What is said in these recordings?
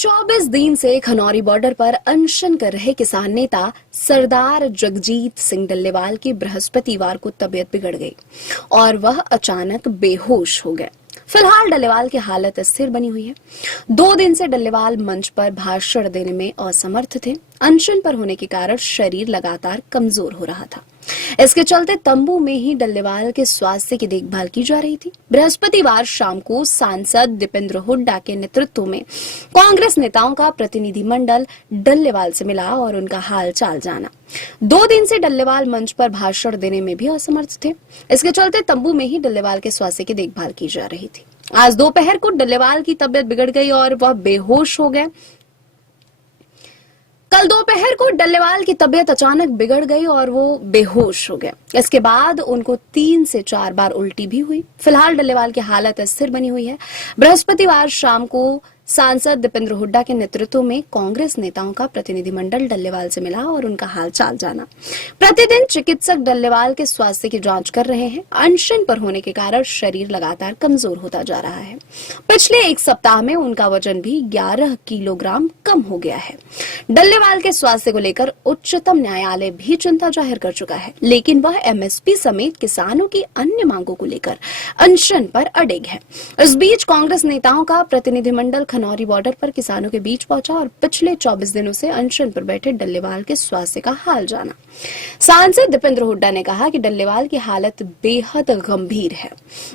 24 दिन से खनौरी बॉर्डर पर अनशन कर रहे किसान नेता सरदार जगजीत सिंह डल्लेवाल की बृहस्पतिवार को तबीयत बिगड़ गई और वह अचानक बेहोश हो गए। फिलहाल डल्लेवाल की हालत स्थिर बनी हुई है। 2 दिन से डल्लेवाल मंच पर भाषण देने में असमर्थ थे। अनशन पर होने के कारण शरीर लगातार कमजोर हो रहा था। इसके चलते तंबू में ही डल्लेवाल के स्वास्थ्य की देखभाल की जा रही थी। बृहस्पतिवार शाम को सांसद दीपेंद्र हुड्डा के नेतृत्व में कांग्रेस नेताओं का प्रतिनिधिमंडल डल्लेवाल से मिला और उनका हाल चाल जाना। 2 दिन से डल्लेवाल मंच पर भाषण देने में भी असमर्थ थे। इसके चलते तंबू में ही डल्लेवाल के स्वास्थ्य की देखभाल की जा रही थी। आज दोपहर को डल्लेवाल की तबीयत बिगड़ गई और वह बेहोश हो गए। कल दोपहर को डल्लेवाल की तबीयत अचानक बिगड़ गई और वो बेहोश हो गए। इसके बाद उनको 3 से 4 बार उल्टी भी हुई। फिलहाल डल्लेवाल की हालत स्थिर बनी हुई है। बृहस्पतिवार शाम को सांसद दीपेंद्र हुड्डा के नेतृत्व में कांग्रेस नेताओं का प्रतिनिधिमंडल डल्लेवाल से मिला और उनका हाल चाल जाना। प्रतिदिन चिकित्सक डल्लेवाल के स्वास्थ्य की जांच कर रहे हैं। अनशन पर होने के कारण शरीर लगातार कमजोर होता जा रहा है। पिछले 1 सप्ताह में उनका वजन भी 11 किलोग्राम कम हो गया है। डल्लेवाल के स्वास्थ्य को लेकर उच्चतम न्यायालय भी चिंता जाहिर कर चुका है, लेकिन वह एमएसपी समेत किसानों की अन्य मांगों को लेकर अनशन पर अड़िग है। इस बीच कांग्रेस नेताओं का प्रतिनिधिमंडल खनौरी बॉर्डर पर किसानों के बीच पहुंचा और पिछले 24 दिनों से अनशन पर बैठे डल्लेवाल के स्वास्थ्य का हाल जाना। सांसद दीपेंद्र हुड्डा ने कहा कि डल्लेवाल की हालत बेहद गंभीर है।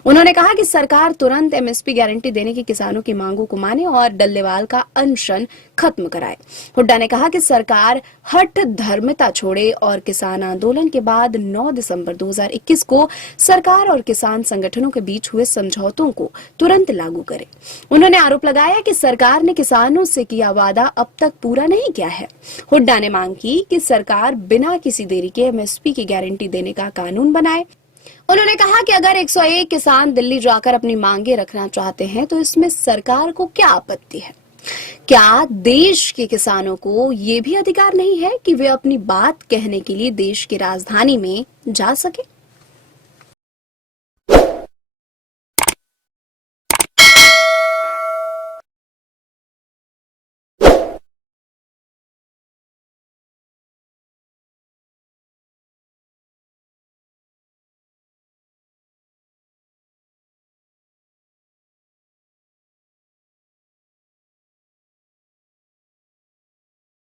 उन्होंने कहा कि सरकार तुरंत एमएसपी गारंटी देने की किसानों की मांगों को माने और डल्लेवाल का अनशन खत्म कराए। हुड्डा ने कहा कि सरकार हठ धर्मिता छोड़े और किसान आंदोलन के बाद 9 दिसंबर 2021 को सरकार और किसान संगठनों के बीच हुए समझौतों को तुरंत लागू करे। उन्होंने आरोप लगाया कि सरकार ने किसानों से किया वादा अब तक पूरा नहीं किया है। हुड्डा ने मांग की कि सरकार बिना किसी देरी के एमएसपी की गारंटी देने का कानून बनाए। उन्होंने कहा कि अगर 101 किसान दिल्ली जाकर अपनी मांगे रखना चाहते हैं तो इसमें सरकार को क्या आपत्ति है? क्या देश के किसानों को ये भी अधिकार नहीं है कि वे अपनी बात कहने के लिए देश की राजधानी में जा सके?